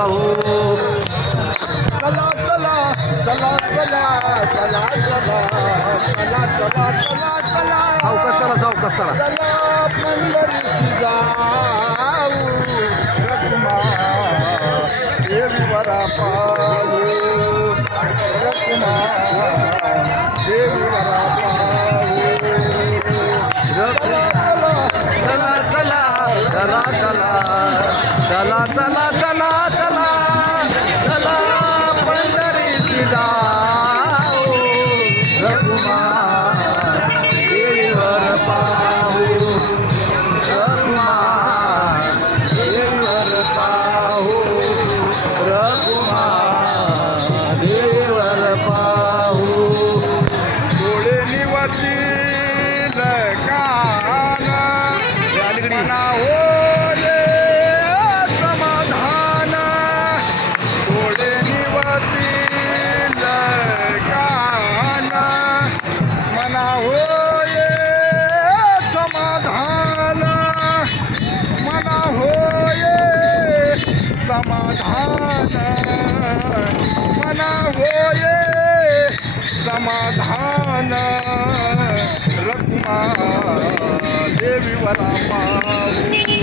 पाहू चला चला चला चला चला चला चला चला चला चला जाऊ कसाला चला पंढरीची जाऊ रखुमा देवीवरा पाहू रखुमा देवीवरा पाहू चला चला चला चला चला चला चला चला चला पंढरीची जाऊ रघुमा देवीवर पाहू रघुमा देवीवर पाहू रघुमा देवीवर पाहू डोळे निवतील कान मना होये समाधान डोळे निवतील कान मना होये समाधान मना होये समाधान मना होये समाधान रखुमा देवीवरा पाहू